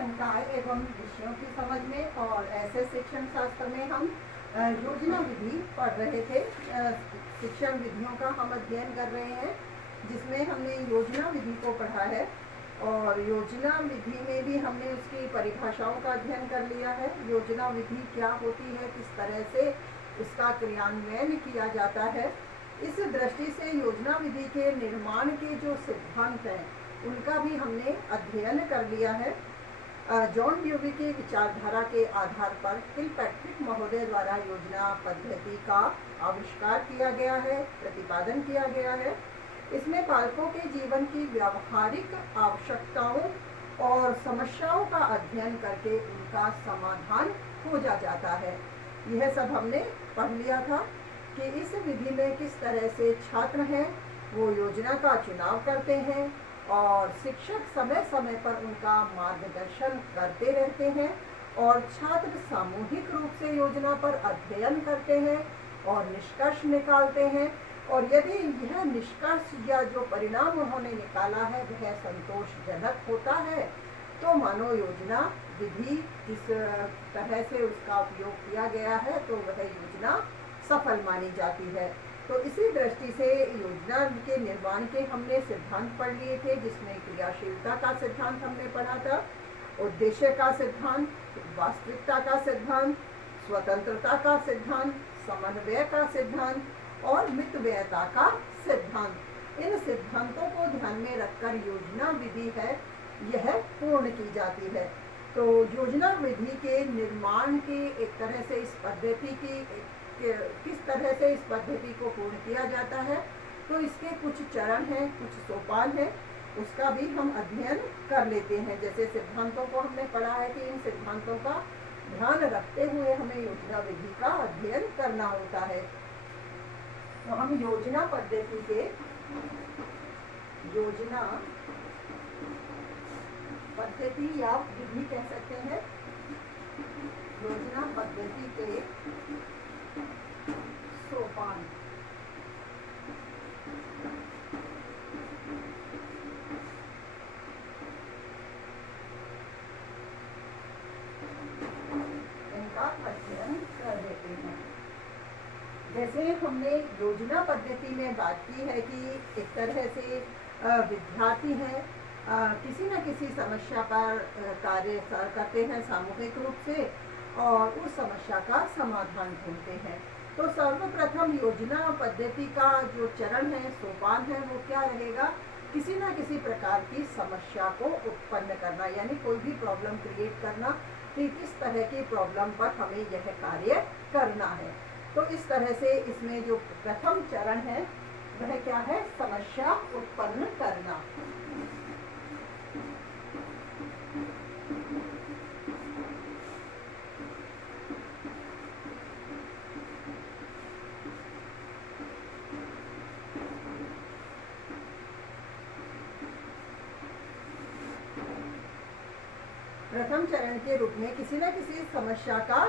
संकाय एवं विषयों की समझ में और ऐसे शिक्षण शास्त्र में हम योजना विधि पढ़ रहे थे। शिक्षण विधियों का हम अध्ययन कर रहे हैं, जिसमें हमने योजना विधि को पढ़ा है और योजना विधि में भी हमने उसकी परिभाषाओं का अध्ययन कर लिया है। योजना विधि क्या होती है, किस तरह से इसका क्रियान्वयन किया जाता है, इस दृष्टि से योजना विधि के निर्माण के जो सिद्धांत हैं उनका भी हमने अध्ययन कर लिया है। जॉन ड्यूवी की विचारधारा के आधार पर किलपैट्रिक महोदय द्वारा योजना पद्धति का आविष्कार किया गया है, प्रतिपादन किया गया है। इसमें बालकों के जीवन की व्यावहारिक आवश्यकताओं और समस्याओं का अध्ययन करके उनका समाधान खोजा जाता है। यह सब हमने पढ़ लिया था कि इस विधि में किस तरह से छात्र हैं वो योजना का चुनाव करते हैं और शिक्षक समय समय पर उनका मार्गदर्शन करते रहते हैं और छात्र सामूहिक रूप से योजना पर अध्ययन करते हैं और निष्कर्ष निकालते हैं। और यदि यह निष्कर्ष या जो परिणाम उन्होंने निकाला है वह संतोषजनक होता है तो मानो योजना विधि जिस तरह से उसका उपयोग किया गया है तो वह योजना सफल मानी जाती है। तो इसी दृष्टि से योजना के निर्माण के हमने सिद्धांत पढ़ लिए थे, जिसमें क्रियाशीलता का सिद्धांत हमने पढ़ा था, उद्देश्य का सिद्धांत, वास्तविकता का सिद्धांत, स्वतंत्रता का सिद्धांत, समन्वय का सिद्धांत और मितव्ययता का सिद्धांत। इन सिद्धांतों को ध्यान में रखकर योजना विधि है यह पूर्ण की जाती है। तो योजना विधि के निर्माण की एक तरह से इस पद्धति की किस तरह से इस पद्धति को पूर्ण किया जाता है, तो इसके कुछ चरण हैं, कुछ सोपान हैं, उसका भी हम अध्ययन कर लेते हैं। जैसे सिद्धांतों को हमने पढ़ा है कि इन सिद्धांतों का ध्यान रखते हुए हमें योजना विधि का अध्ययन करना होता है। तो हम योजना पद्धति के योजना पद्धति या विधि कह सकते हैं, योजना पद्धति के सोपान। इनका अध्ययन कर लेते हैं। जैसे हमने योजना पद्धति में बात की है कि एक तरह से विद्यार्थी हैं, किसी न किसी समस्या पर कार्य करते हैं सामूहिक रूप से और उस समस्या का समाधान ढूंढते हैं। तो सर्वप्रथम योजना पद्धति का जो चरण है, सोपान है, वो क्या रहेगा? किसी न किसी प्रकार की समस्या को उत्पन्न करना, यानी कोई भी प्रॉब्लम क्रिएट करना कि किस तरह की प्रॉब्लम पर हमें यह कार्य करना है। तो इस तरह से इसमें जो प्रथम चरण है वह क्या है? समस्या उत्पन्न करना। प्रथम चरण के रूप में किसी न किसी समस्या का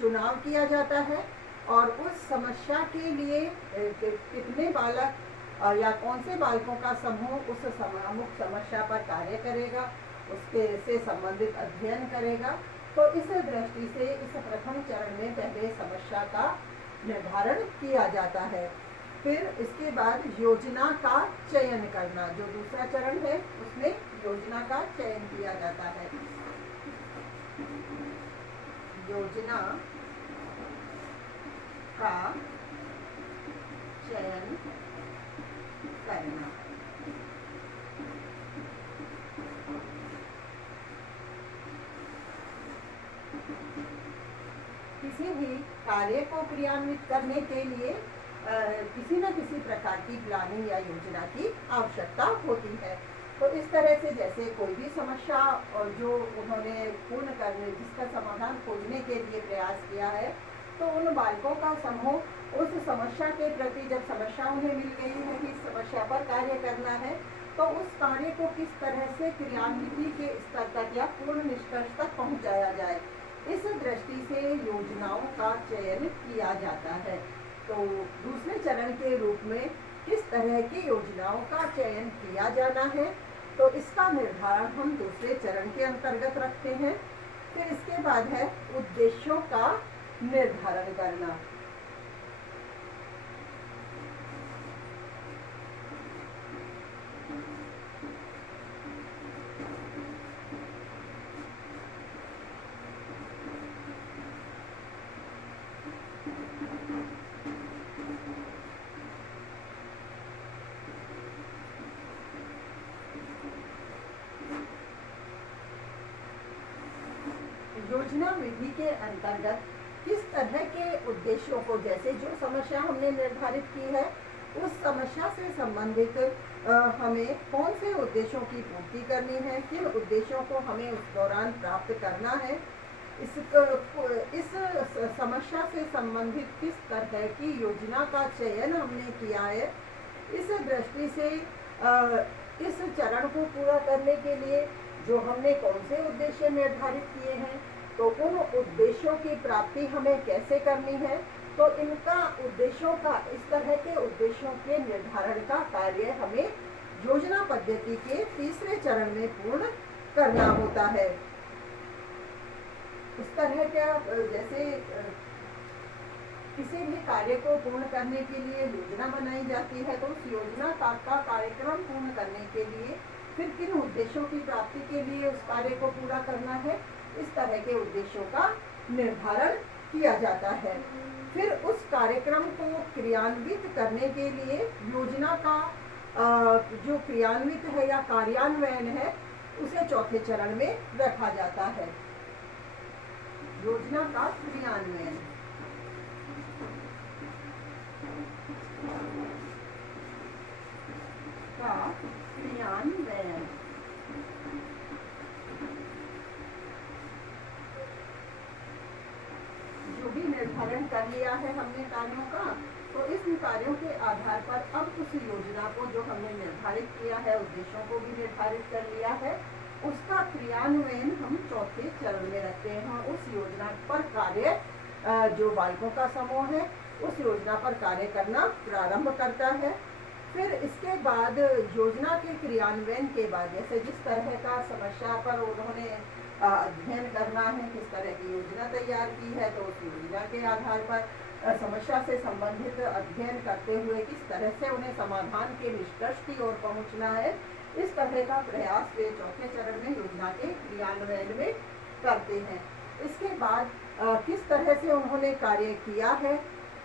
चुनाव किया जाता है और उस समस्या के लिए कितने बालक या कौन से बालकों का समूह उस मुख्य समस्या पर कार्य करेगा, उसके से संबंधित अध्ययन करेगा। तो इस दृष्टि से इस प्रथम चरण में पहले समस्या का निर्धारण किया जाता है। फिर इसके बाद योजना का चयन करना, जो दूसरा चरण है उसमें योजना का चयन किया जाता है। योजना का चयन करना। किसी भी कार्य को क्रियान्वित करने के लिए किसी न किसी प्रकार की प्लानिंग या योजना की आवश्यकता होती है। तो इस तरह से जैसे कोई भी समस्या और जो उन्होंने पूर्ण करने जिसका समाधान खोजने के लिए प्रयास किया है, तो उन बालकों का समूह उस समस्या के प्रति जब समस्या उन्हें मिल गई है कि इस समस्या पर कार्य करना है, तो उस कार्य को किस तरह से क्रियान्विति के स्तर तक या पूर्ण निष्कर्ष तक पहुंचाया जाए, इस दृष्टि से योजनाओं का चयन किया जाता है। तो दूसरे चरण के रूप में किस तरह की योजनाओं का चयन किया जाना है तो इसका निर्धारण हम दूसरे चरण के अंतर्गत रखते हैं। फिर इसके बाद है उद्देश्यों का निर्धारण करना। योजना विधि के अंतर्गत किस तरह के उद्देश्यों को, जैसे जो समस्या हमने निर्धारित की है उस समस्या से संबंधित हमें कौन से उद्देश्यों की पूर्ति करनी है, किन उद्देश्यों को हमें उस दौरान प्राप्त करना है, इस समस्या से संबंधित किस तरह की योजना का चयन हमने किया है, इस दृष्टि से इस चरण को पूरा करने के लिए जो हमने कौन से उद्देश्य निर्धारित किए हैं, तो उन उद्देश्यों की प्राप्ति हमें कैसे करनी है, तो इनका उद्देश्यों का, इस तरह के उद्देश्यों के निर्धारण का कार्य हमें योजना पद्धति के तीसरे चरण में पूर्ण करना होता है। इस तरह का, जैसे किसी भी कार्य को पूर्ण करने के लिए योजना बनाई जाती है, तो उस योजना का कार्यक्रम पूर्ण करने के लिए फिर किन उद्देश्यों की प्राप्ति के लिए उस कार्य को पूरा करना है, इस तरह के उद्देश्यों का निर्धारण किया जाता है। फिर उस कार्यक्रम को क्रियान्वित करने के लिए योजना का जो क्रियान्वित है या कार्यान्वयन है उसे चौथे चरण में रखा जाता है। योजना का क्रियान्वयन जो भी निर्धारण कर लिया है हमने कार्यों का, तो इस कार्यों के आधार पर अब उस योजना को जो हमने निर्धारित किया है, उद्देश्यों को भी निर्धारित कर लिया है, उसका क्रियान्वयन हम चौथे चरण में रखते हैं। उस योजना पर कार्य जो बालकों का समूह है उस योजना पर कार्य करना प्रारंभ करता है। फिर इसके बाद योजना के क्रियान्वयन के बाद, जैसे जिस तरह का समस्या पर उन्होंने अध्ययन करना है, किस तरह की योजना तैयार की है, तो उस योजना के आधार पर समस्या से संबंधित अध्ययन करते हुए किस तरह से उन्हें समाधान के निष्कर्ष की ओर पहुंचना है, इस तरह का प्रयास वे चौथे चरण में योजना के क्रियान्वयन में करते हैं। इसके बाद किस तरह से उन्होंने कार्य किया है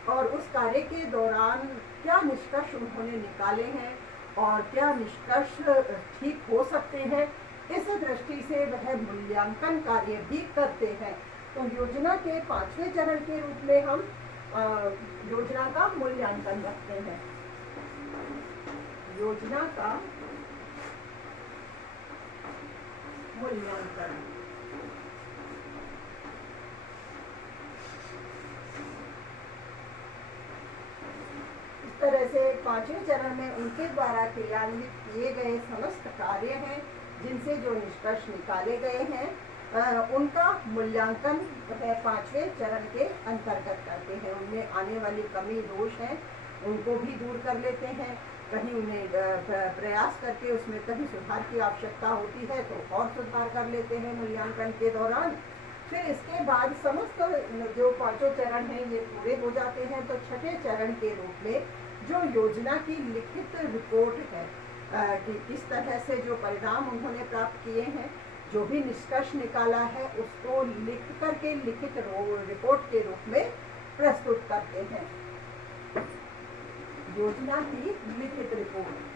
और उस कार्य के दौरान क्या निष्कर्ष उन्होंने निकाले हैं और क्या निष्कर्ष ठीक हो सकते हैं, इस दृष्टि से वह मूल्यांकन कार्य भी करते हैं। तो योजना के पांचवें चरण के रूप में हम योजना का मूल्यांकन रखते हैं। योजना का मूल्यांकन, इस तरह से पांचवें चरण में उनके द्वारा क्रियान्वित किए गए समस्त कार्य हैं, जिनसे जो निष्कर्ष निकाले गए हैं, उनका मूल्यांकन वह पांचवें चरण के अंतर्गत करते हैं। उनमें आने वाली कमी दोष हैं उनको भी दूर कर लेते हैं, कहीं उन्हें प्रयास करके उसमें कहीं सुधार की आवश्यकता होती है तो और सुधार कर लेते हैं मूल्यांकन के दौरान। फिर इसके बाद समस्त जो पांचों चरण हैं ये पूरे हो जाते हैं, तो छठे चरण के रूप में जो योजना की लिखित रिपोर्ट है कि किस तरह से जो परिणाम उन्होंने प्राप्त किए हैं, जो भी निष्कर्ष निकाला है, उसको लिख करके लिखित रिपोर्ट के रूप में प्रस्तुत करते हैं। योजना की लिखित रिपोर्ट,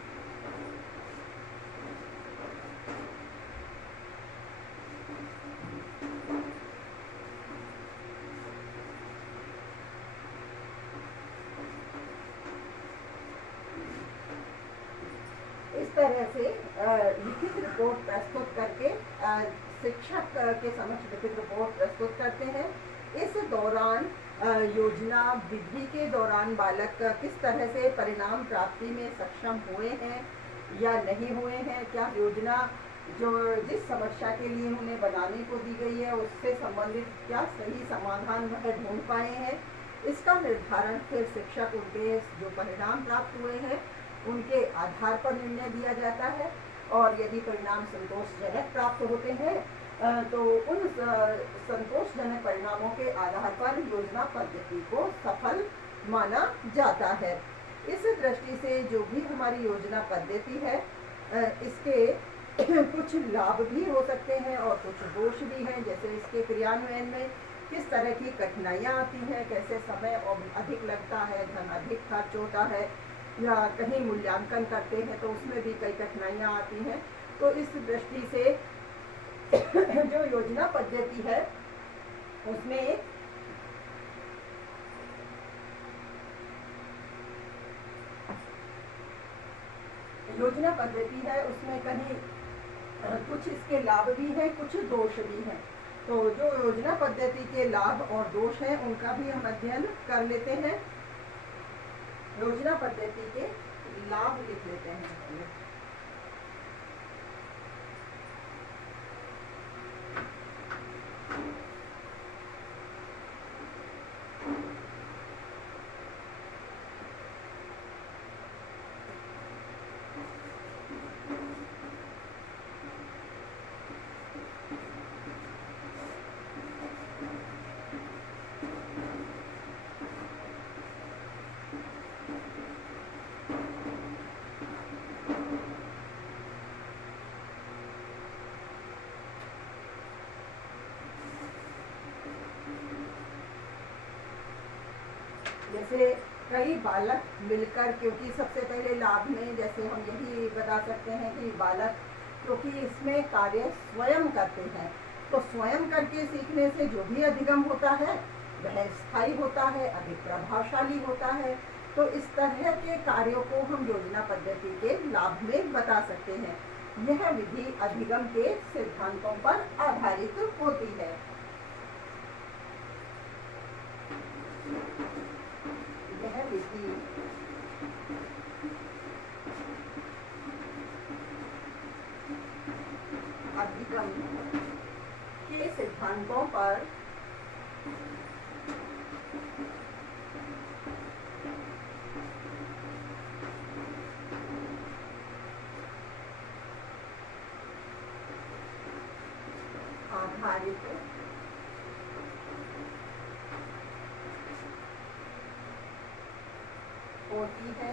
इस तरह से लिखित रिपोर्ट प्रस्तुत करके शिक्षक के समक्ष लिखित रिपोर्ट प्रस्तुत करते हैं। इस दौरान योजना विधि के दौरान बालक किस तरह से परिणाम प्राप्ति में सक्षम हुए हैं या नहीं हुए हैं, क्या योजना जो जिस समस्या के लिए उन्हें बनाने को दी गई है उससे संबंधित क्या सही समाधान वह ढूंढ पाए हैं, इसका निर्धारण फिर शिक्षक उनके जो परिणाम प्राप्त हुए हैं उनके आधार पर निर्णय दिया जाता है। और यदि परिणाम संतोषजनक प्राप्त होते हैं तो उन संतोषजनक परिणामों के आधार पर योजना पद्धति को सफल माना जाता है। इस दृष्टि से जो भी हमारी योजना पद्धति है इसके कुछ लाभ भी हो सकते हैं और कुछ दोष भी हैं। जैसे इसके क्रियान्वयन में किस तरह की कठिनाइयाँ आती हैं, कैसे समय अधिक लगता है, धन अधिक खर्च होता है, या कहीं मूल्यांकन करते हैं तो उसमें भी कई कठिनाइयाँ आती हैं। तो इस दृष्टि से जो योजना पद्धति है उसमें कहीं कुछ इसके लाभ भी हैं, कुछ दोष भी हैं। तो जो योजना पद्धति के लाभ और दोष हैं उनका भी हम अध्ययन कर लेते हैं। योजना पद्धति के लाभ लिख लेते हैं। जैसे कई बालक मिलकर, क्योंकि सबसे पहले लाभ में जैसे हम यही बता सकते हैं कि बालक क्योंकि इसमें कार्य स्वयं करते हैं, तो स्वयं करके सीखने से जो भी अधिगम होता है वह स्थायी होता है, अधिक प्रभावशाली होता है। तो इस तरह के कार्यों को हम योजना पद्धति के लाभ में बता सकते हैं। यह विधि अधिगम के सिद्धांतों पर आधारित होती है। यह विधि अधिगम के सिद्धांतों पर आधारित होती है।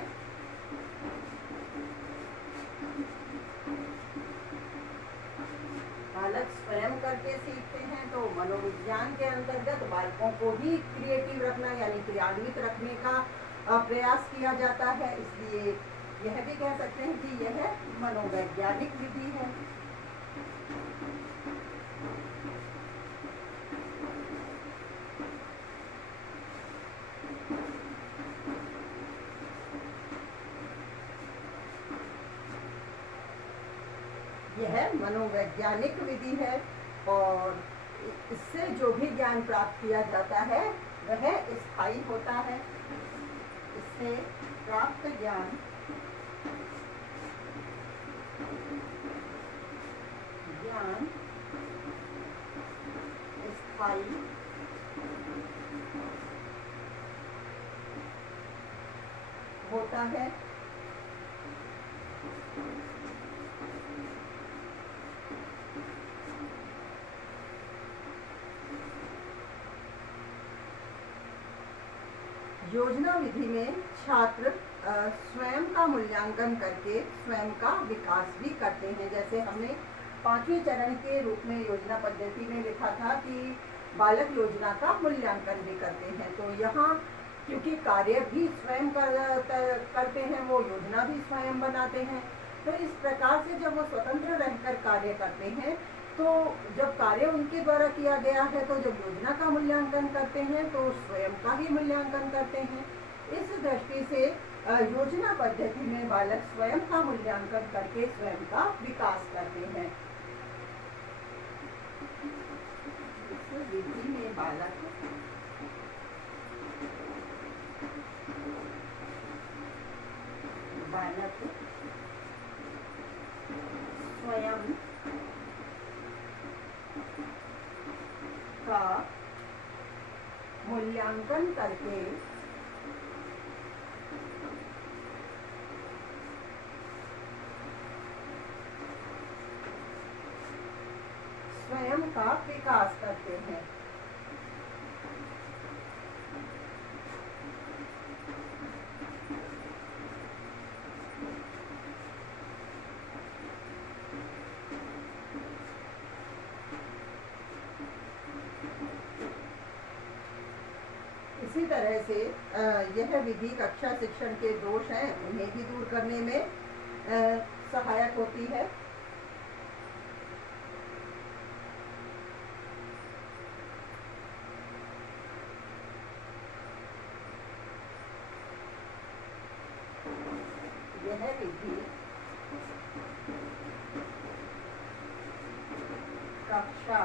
बालक स्वयं करके सीखते हैं, तो मनोविज्ञान के अंतर्गत बालकों को ही क्रिएटिव रखना यानी क्रियान्वित रखने का प्रयास किया जाता है। इसलिए यह भी कह सकते हैं कि यह मनोवैज्ञानिक विधि है। यह मनोवैज्ञानिक विधि है और इससे जो भी ज्ञान प्राप्त किया जाता है वह स्थायी होता है। इससे प्राप्त ज्ञान स्थायी होता है। योजना विधि में छात्र स्वयं का मूल्यांकन करके स्वयं का विकास भी करते हैं। जैसे हमने 5वें चरण के रूप में योजना पद्धति में लिखा था कि बालक योजना का मूल्यांकन भी करते हैं। तो यहाँ क्योंकि कार्य भी स्वयं करते हैं, वो योजना भी स्वयं बनाते हैं। तो इस प्रकार से जब वो स्वतंत्र रहकर कार्य करते हैं, तो जब कार्य उनके द्वारा किया गया है, तो जब योजना का मूल्यांकन करते हैं तो स्वयं का ही मूल्यांकन करते हैं। इस दृष्टि से योजना पद्धति में बालक स्वयं का मूल्यांकन करके स्वयं का विकास करते हैं। इस विधि में बालक स्वयं का मूल्यांकन करके स्वयं का विकास करते हैं। इसी तरह से यह विधि कक्षा शिक्षण के दोष हैं उन्हें भी दूर करने में सहायक होती है। यह विधि कक्षा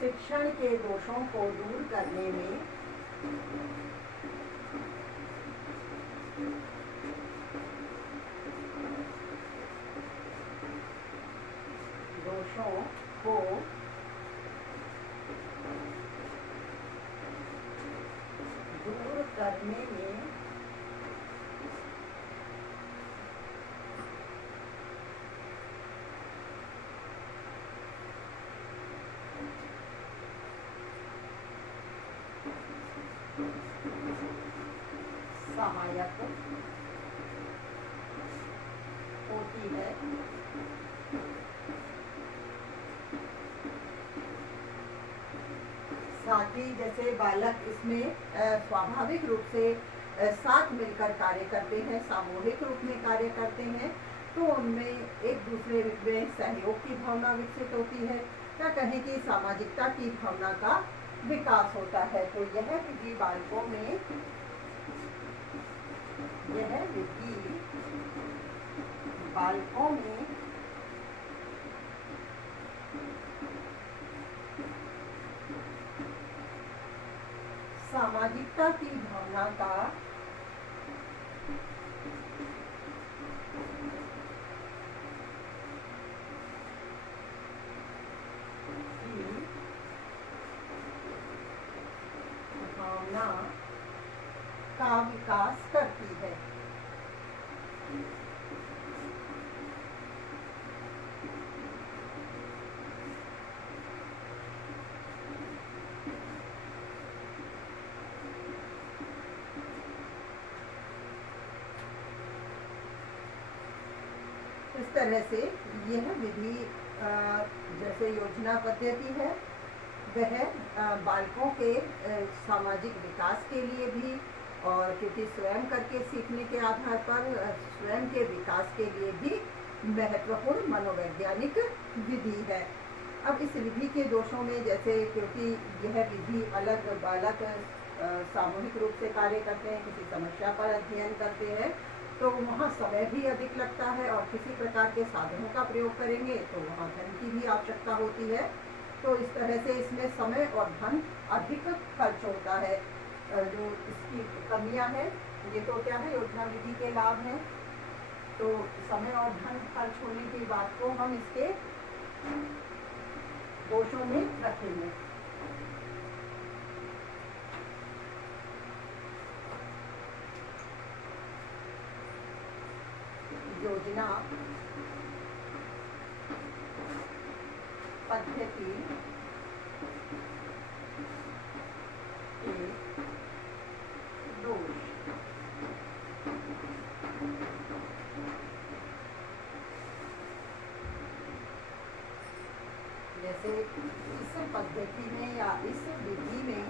शिक्षण के दोषों को दूर करने में सहायक होती है। साथ ही जैसे बालक इसमें स्वाभाविक रूप से साथ मिलकर कार्य करते हैं, सामूहिक रूप में कार्य करते हैं, तो उनमें एक दूसरे में सहयोग की भावना विकसित होती है, या कहें कि सामाजिकता की भावना का विकास होता है। तो यह विधि बालकों में सामाजिकता की भावना का विकास करती है। इस तरह से यह विधि जैसे योजना पद्धति है, वह बालकों के सामाजिक विकास के लिए भी, और क्योंकि स्वयं करके सीखने के आधार पर स्वयं के विकास के लिए भी महत्वपूर्ण मनोवैज्ञानिक विधि है। अब इस विधि के दोषों में जैसे, क्योंकि यह विधि अलग बालक सामूहिक रूप से कार्य करते हैं, किसी समस्या पर अध्ययन करते हैं, तो वहाँ समय भी अधिक लगता है, और किसी प्रकार के साधनों का प्रयोग करेंगे तो वहाँ धन की भी आवश्यकता होती है। तो इस तरह से इसमें समय और धन अधिक खर्च होता है। जो इसकी कमियां हैं, ये तो क्या है, योजना विधि के लाभ हैं। तो समय और धन खर्च होने की बात को हम इसके दोषों में रखेंगे। योजना पद्धति के दोष। जैसे इस पद्धति में या इस विधि में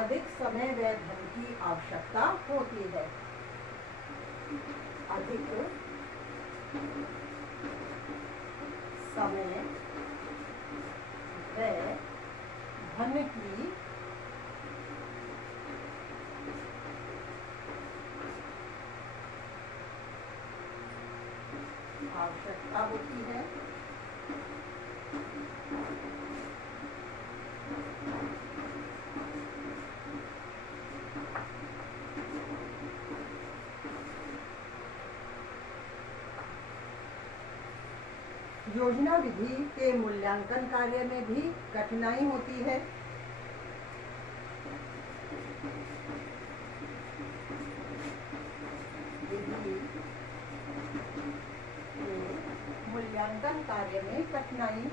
अधिक समय व धन की आवश्यकता होती है। अधिक समय व धन की आवश्यकता होती है। योजना विधि के मूल्यांकन कार्य में भी कठिनाई होती है। मूल्यांकन कार्य में कठिनाई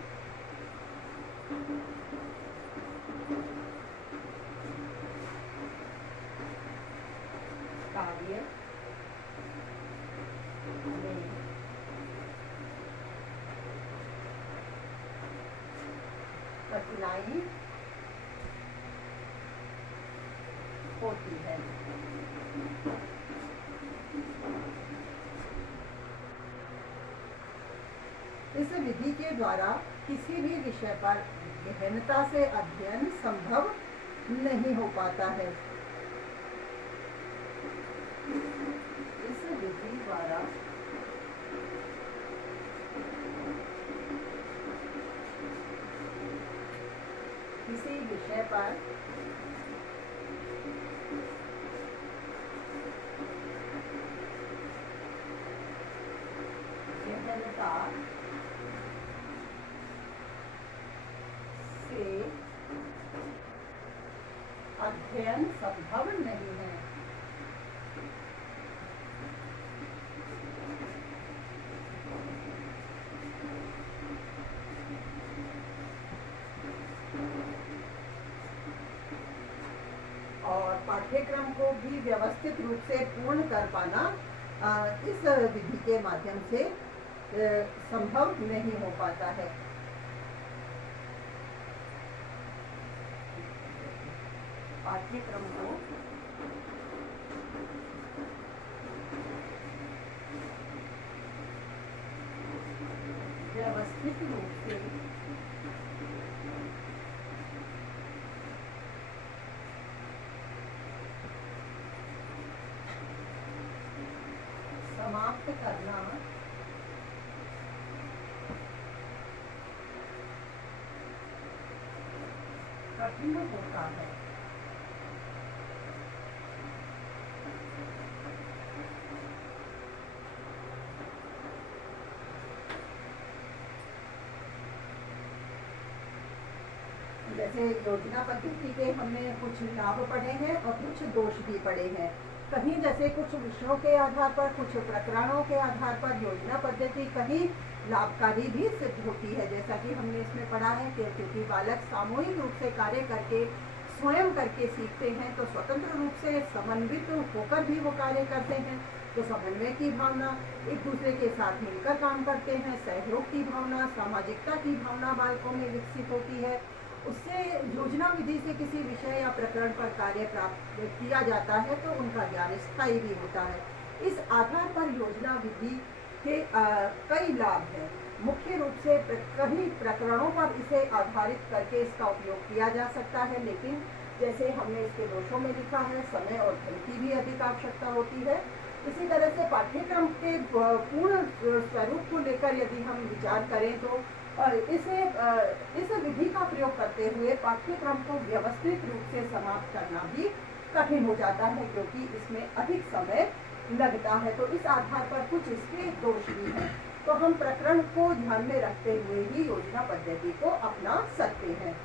होती है। इस विधि के द्वारा किसी भी विषय पर गहनता से अध्ययन संभव नहीं हो पाता है। इस विधि द्वारा किसी विषय पर गहनता से अध्ययन संभव नहीं है। और पाठ्यक्रम को भी व्यवस्थित रूप से पूर्ण कर पाना इस विधि के माध्यम से संभव नहीं हो पाता है। पाठ्यक्रम को व्यवस्थित रूप से समाप्त करना कठिन होता है। जैसे योजना पद्धति के हमने कुछ लाभ पढ़े हैं और कुछ दोष भी पढ़े हैं। कहीं जैसे कुछ विषयों के आधार पर, कुछ प्रकरणों के आधार पर योजना पद्धति कहीं लाभकारी भी सिद्ध होती है। जैसा कि हमने इसमें पढ़ा है कि क्योंकि बालक सामूहिक रूप से कार्य करके स्वयं करके सीखते हैं, तो स्वतंत्र रूप से समन्वित होकर भी वो कार्य करते हैं। तो समन्वय की भावना, एक दूसरे के साथ मिलकर काम करते हैं, सहयोग की भावना, सामाजिकता की भावना बालकों में विकसित होती है। उससे योजना विधि से किसी विषय या प्रकरण पर कार्य प्राप्त किया जाता है तो उनका ज्ञान स्थायी भी होता है। इस आधार पर योजना विधि के कई लाभ हैं। मुख्य रूप से कई प्रकरणों पर इसे आधारित करके इसका उपयोग किया जा सकता है, लेकिन जैसे हमने इसके दोषों में लिखा है, समय और धन की भी अधिक आवश्यकता होती है। इसी तरह से पाठ्यक्रम के पूर्ण स्वरूप को लेकर यदि हम विचार करें तो इस विधि का प्रयोग करते हुए पाठ्यक्रम को व्यवस्थित रूप से समाप्त करना भी कठिन हो जाता है, क्योंकि इसमें अधिक समय लगता है। तो इस आधार पर कुछ इसके दोष भी हैं। तो हम प्रकरण को ध्यान में रखते हुए ही योजना पद्धति को अपना सकते हैं।